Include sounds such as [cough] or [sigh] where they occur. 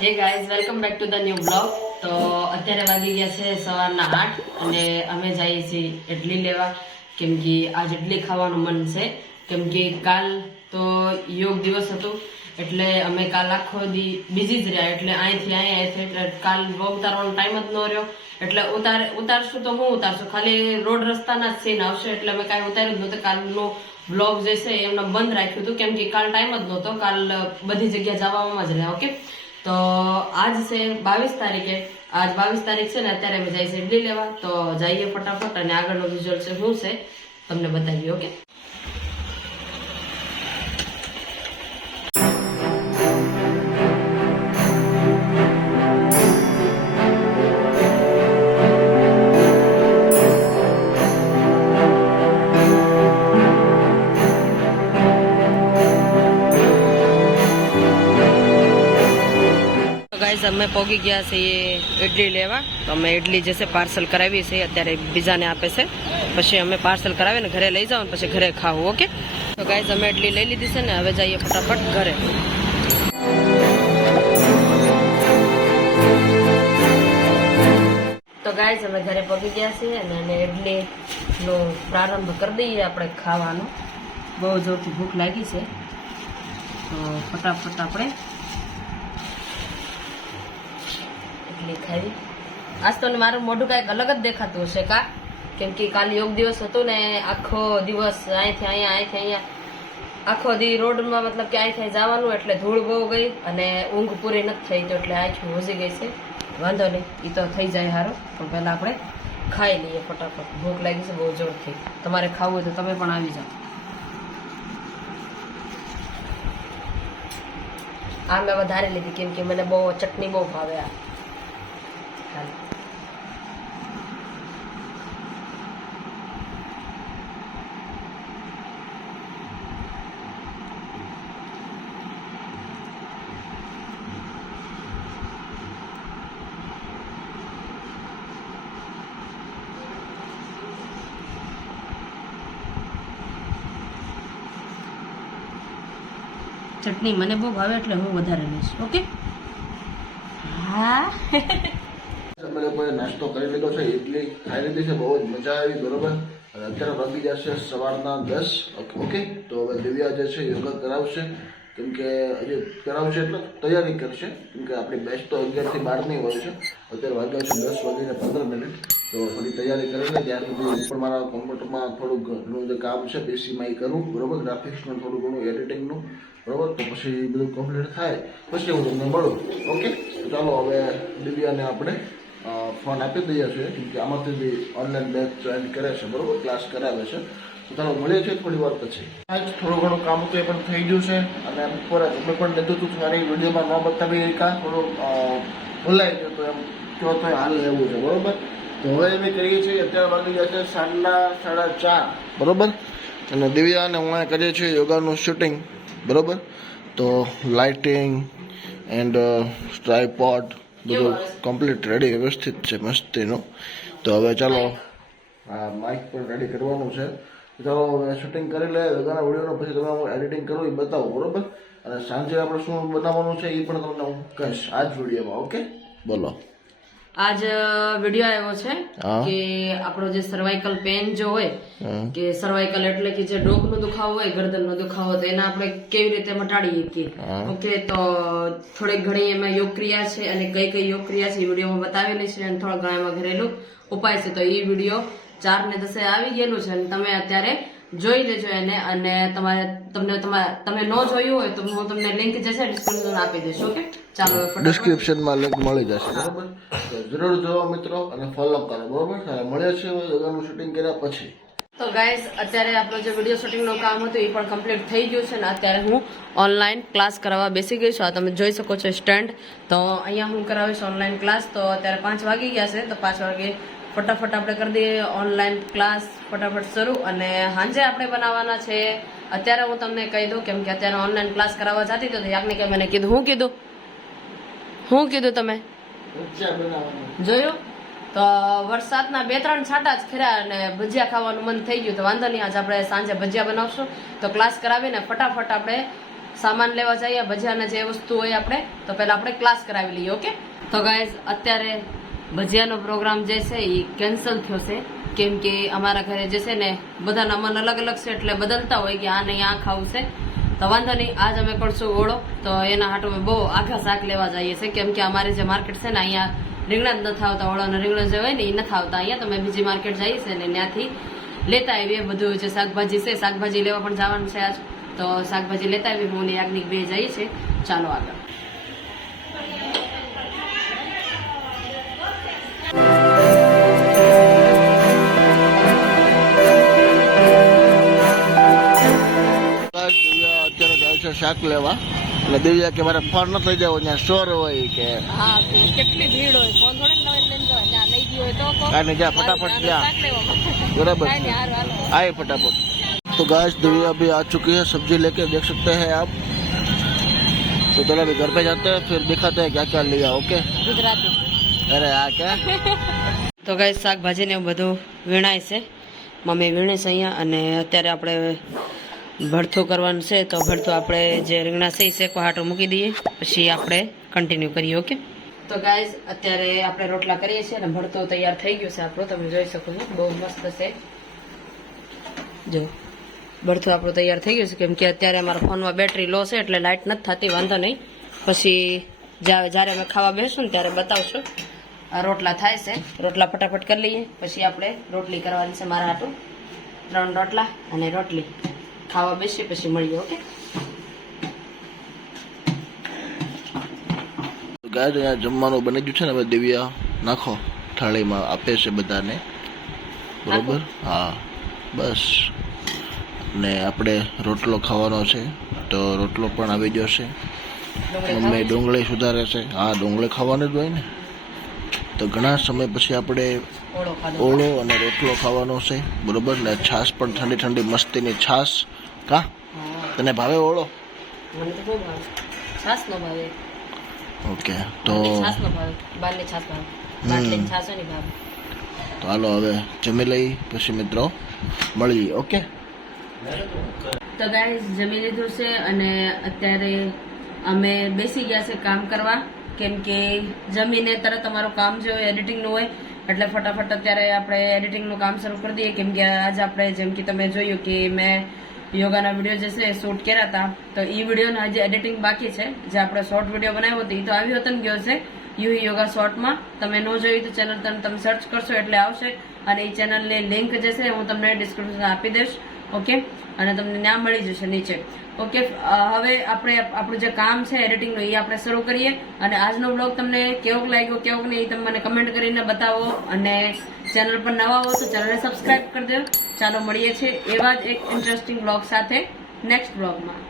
Hey guys welcome back to the new blog તો અત્યારે વાગી ગયા છે સવારના આઠ અને અમે જઈએ છીએ ઇડલી લેવા. કેમ કે આજ ઇડલી ખાવાનું મન છે. કેમ કે કાલ તો યોગ દિવસ હતો, એટલે અમે કાલ આખો દી બિઝી જ રહ્યા. એટલે અહીંથી અહીંયા એટલે કાલ બ્લોગ ઉતારવાનો ટાઈમ જ ન રહ્યો. એટલે ઉતાર, ઉતારશું તો હું ઉતારશું? ખાલી રોડ રસ્તાના જ સીન આવશે, એટલે અમે કાંઈ ઉતાર્યું જ નહોતું. કાલનો બ્લોગ જે છે એમને બંધ રાખ્યું હતું. કેમ કે કાલ ટાઈમ જ નહોતો. કાલ બધી જગ્યા જવામાં જ રહ્યા ઓકે તો આજ છે બાવીસ તારીખે. આજ બાવીસ તારીખ છે ને અત્યારે જઈએ છીએ ઇડલી લેવા. તો જઈએ ફટાફટ અને આગળનો વિઝ્યુઅલ છે શું છે? તમને બતાવીએ, ઓકે? પહોંચી ગયા છીએ ઇડલી લેવા. તો અમે ઇડલી જે છે પાર્સલ કરાવી છે, અત્યારે બીજાને આપે છે. પછી અમે પાર્સલ કરાવીને ઘરે લઈ ને પછી ઘરે ખાવું, ઓકે? તો ગાઈઝ અમે ઇડલી લઈ લીધી છે ને, હવે જઈએ ફટાફટ ઘરે. તો ગાઈઝ અમે ઘરે પગી ગયા છીએ અને અમે ઇડલીનો પ્રારંભ કરી દઈએ આપણે ખાવાનો. બહુ જોરથી ભૂખ લાગી છે. તો ફટાફટ આપણે ઇડલી ખાવી આજ તો મારું મોઢું કાંઈક અલગ જ દેખાતું હશે કા? કેમ કે કાલ યોગ દિવસ હતો ને, આખો દિવસ અહીંથી અહીંયા અહીંથી અહીંયા આખો દી રોડમાં મતલબ કે અહીંથી અહીં જવાનું એટલે ધૂળ બહુ ગઈ અને ઊંઘ પૂરી નથી થઈ તો એટલે આંખી હોજી ગઈ છે. વાંધો નહીં એ તો થઈ જાય સારો પણ પહેલાં આપણે ખાઈ લઈએ ફટાફટ. ભૂખ લાગી છે, બહુ જોરથી. તમારે ખાવું હોય તો તમે પણ આવી જાઓ. આ મેં વધારે લીધી કેમ કે મને બહુ ચટણી બહુ ભાવે આ. હાલ. ચટણી મને બહુ ભાવે એટલે હું વધારે લઈશ ઓકે હા [laughs] નાસ્તો કરી લીધો છે ઇડલી ખાઈ લીધી છે, બહુ જ મજા આવી, બરોબર? અત્યારે વાગી જશે સવારના દસ, ઓકે? તો હવે દિવ્યા જે છે યોગા કરાવશે. કેમ કે હજી કરાવશે એટલે તૈયારી કરશે. કેમ કે આપણી બેચ તો અગિયારથી બારની હોય છે. અત્યારે વાગ્યા છે દસ વાગીને પંદર મિનિટ. તો થોડી તૈયારી કરીને ત્યાર સુધી પણ મારા કોમ્પ્યુટરમાં થોડું ઘણું જે કામ છે, પીસીમાં એ કરું, બરોબર? ગ્રાફિક્સનું થોડું ઘણું એડિટિંગનું, બરોબર? તો પછી બધું કમ્પ્લીટ થાય. પછી હું તમને મળું, ઓકે? ચાલો, હવે દિવ્યાને આપણે ફોન આપી દઈએ છીએ કેમ કે આમાંથી બી ઓનલાઈન બેચ જોઈન કરે છે બરોબર? ક્લાસ કરાવે છે. તો ચાલો મળીએ છીએ થોડી વાર પછી. આજ થોડું ઘણું કામ હતું એ પણ થઈ ગયું છે. અને બપોરે તમે પણ લીધું હતું મારી વિડીયોમાં ન બતાવી કાં થોડું ભૂલાઈ ગયું તો એમ કહો તો હાલ લેવું છે બરોબર? તો હવે અમે કરીએ છીએ અત્યારે વાગી ગયા છે સાંજના સાડા ચાર બરોબર? અને દિવ્યા અને હું કરીએ છીએ યોગાનું શૂટિંગ બરોબર? તો લાઇટિંગ એન્ડ ટ્રાયપોડ બધું કમ્પ્લીટ રેડી વ્યવસ્થિત છે મસ્તીનું. તો હવે ચાલો આ માઇક પણ રેડી કરવાનું છે. તો શૂટિંગ કરી લે બધાના વિડીયોનો પછી તમે હું એડિટિંગ કરું એ બતાવું બરોબર? અને સાંજે આપણે શું બનાવવાનું છે એ પણ તમને હું કહીશ. આ જ વિડીયોમાં ઓકે બોલો. આજ વીડિયો આવ્યો છે કે આપણો જે સર્વાઇકલ પેન જો હોય કે સર્વાઇકલ એટલે કે જે ડોકનો દુખાવો હોય ગરદનનો દુખાવો તો એને આપણે કેવી રીતે મટાડીએ કે ઓકે તો થોડીક ઘણી એમાં યોગ ક્રિયા છે અને કઈ કઈ યોગ ક્રિયા છે એ વિડીયોમાં બતાવેલી છે અને થોડા ઘણા એમાં ઘરેલું ઉપાય છે. તો એ વીડિયો ચાર ને દસે આવી ગયેલું છે અને તમે અત્યારે જોઈ લેજો એને અને તમારે તમને તમે ન જોયું હોય તો હું તમને લિંક જે છે ડિસ્ક્રિપ્શન આપી દઈશ ઓકે ચાલો ડિસ્ક્રિપ્શનમાં લિંક મળી જશે. બરાબર? તો જરૂર જોવો મિત્રો અને ફોલો કરો બરાબર? મળીએ છીએ હવે શૂટિંગ કર્યા પછી. તો ગાઈઝ અત્યારે આપણો જે વીડિયો શૂટિંગનું કામ હતું એ પણ કમ્પ્લીટ થઈ ગયું છે ને અત્યારે હું ઓનલાઈન ક્લાસ કરાવવા બેસી ગઈ છું. આ તમે જોઈ શકો છો સ્ટેન્ડ તો અહીંયા હું કરાવીશ ઓનલાઈન ક્લાસ તો અત્યારે પાંચ વાગી ગયા છે તો પાંચ વાગે ફટાફટ આપણે કરી દઈએ ઓનલાઈન ક્લાસ ફટાફટ શરૂ. અને સાંજે આપણે બનાવવાના છે. અત્યારે હું તમને કહી દઉં કેમ કે અત્યારે ઓનલાઈન ક્લાસ કરાવવા જતી તો યાજ્ઞિકે મને કીધું હું કીધું? હું કીધું તમે? જોયું? તો વરસાદના બે ત્રણ છાંટા જ ખર્યા અને ભજીયા ખાવાનું મન થઈ ગયું. તો વાંધો નહીં આજે આપણે સાંજે ભજીયા બનાવશું. તો ક્લાસ કરાવીને ફટાફટ આપણે સામાન લેવા જઈએ ભજીયાના જે વસ્તુ હોય આપણે તો પહેલાં આપણે ક્લાસ કરાવી લઈએ ઓકે તો ગાઈઝ અત્યારે ભજીયાનો પ્રોગ્રામ જે છે એ કેન્સલ થયો છે. કેમ કે અમારા ઘરે જે છે ને બધાના મન અલગ અલગ છે એટલે બદલતા હોય કે આ નહીં, આ ખાવું છે. તો વાંધો નહીં, આજ અમે કરશું ઓળો. તો એના હાટો અમે બહુ આખા શાક લેવા જઈએ છીએ. કેમ કે અમારે જે માર્કેટ છે ને અહીંયા રીંગણા જ નથી આવતા ઓળાના રીંગણા જે હોય ને એ નથી આવતા. અહીંયા તો અમે બીજી માર્કેટ જઈએ છીએ ને ત્યાંથી લેતા આવીએ. બધું જે શાકભાજી છે, શાકભાજી લેવા પણ જવાનું છે આજ. તો શાકભાજી લેતા આવીએ. હું ને યાજ્ઞિક બે જઈએ છીએ. ચાલો આગળ. છે શાક લેવા એટલે દિવ્યા કે મારે ફોન ન થઈ જાવ ત્યાં સ્ટોર હોય કે હા કેટલી ભીડ હોય ફોન થોડી લઈને જવા લઈ ગયો હોય તો કાંઈ નહીં જા ફટાફટ જા बराबर आए फटाफट तो गाइस दिव्या अभी आ चुकी है सब्जी लेके देख सकते हैं आप तो चलो अभी घर पे जाते हैं फिर दिखाते हैं क्या क्या लिया ओके ગુજરાતી अरे आ क्या [laughs] તો ગાઈ શાકભાજી ને એવું બધું વીણાય છે મમ્મી વીણે છે અહીંયા અને અત્યારે આપણે ભરથું કરવાનું છે, તો ભરથું આપણે જે રીંગણા છે, એ શેકો હાટો મૂકી દઈએ, પછી આપણે કન્ટિન્યુ કરીએ ઓકે તો ગાઈઝ અત્યારે આપણે રોટલા કરીએ છીએ અને ભરતો તૈયાર થઈ ગયો છે આપણો, તમે જોઈ શકો છો, બહુ મસ્ત છે. જો, ભરથું આપણું તૈયાર થઈ ગયું છે, કેમ કે અત્યારે અમારા ફોનમાં બેટરી લો છે, એટલે લાઇટ નથી થતી, વાંધો નહીં. પછી જ્યાં- જ્યારે અમે ખાવા બેસું ને ત્યારે બતાવશું. આ રોટલા થાય છે, રોટલા ફટાફટ કરી લઈએ, પછી આપણે રોટલી કરવાની છે મારા હાટું. ત્રણ રોટલા અને રોટલી. ખાવા બેસીએ પછી મળીએ ઓકે? ગાય અહીંયા જમવાનું બની ગયું છે ને હવે દિવ્યા નાખો. થાળીમાં આપે છે બધાને. બરોબર? હા. બસ. ને આપણે રોટલો ખાવાનો છે તો રોટલો પણ આવી ગયો છે. મમ્મી ડુંગળી સુધારે છે. હા ડુંગળી ખાવાનું જ હોય ને. તો ઘણા સમય પછી આપણે ઓળો અને રોટલો ખાવાનો છે. બરોબર? ને છાશ પણ ઠંડી ઠંડી મસ્તીની છાશ. કા? તને ભાવે ઓળો? ઓકે તો તો હાલો હવે જમી લઈ પછી મિત્રો મળીએ ઓકે? તો ગાઈઝ જમી લીધું છે અને અત્યારે અમે બેસી ગયા છે કામ કરવા. કેમ કે જમીને તરત અમારું કામ જે હોય એડિટિંગનું હોય, એટલે ફટાફટ અત્યારે આપણે એડિટિંગનું કામ શરૂ કરી દઈએ. કેમ કે આજે આપણે જેમ કે તમે જોયું કે મેં યોગાના વીડિયો જે છે એ શૂટ કર્યા હતા. તો એ વિડીયોનો હજી એડિટિંગ બાકી છે. જે આપણે શોર્ટ વીડિયો બનાવ્યો હતો એ તો આવ્યો હતો ને ગયો છે. યુ યોગા શોર્ટમાં તમે ન જોયું તો ચેનલ તમે સર્ચ કરશો એટલે આવશે. અને એ ચેનલની લિંક જે છે હું તમને ડિસ્ક્રિપ્શન આપી દઈશ. ઓકે? અને તમને ત્યાં મળી જશે નીચે. ઓકે હવે આપણે આપણું જે કામ છે એડિટિંગનું એ આપણે શરૂ કરીએ. અને આજનો બ્લોગ તમને કેવોક લાગ્યો, કેવોક નહીં તમે મને કમેન્ટ કરીને બતાવો. અને ચેનલ પર નવા હો તો ચેનલને સબસ્ક્રાઈબ કરી દો. ચાલો, મળીએ છીએ એવા જ એક ઇન્ટરેસ્ટિંગ બ્લોગ સાથે નેક્સ્ટ બ્લોગમાં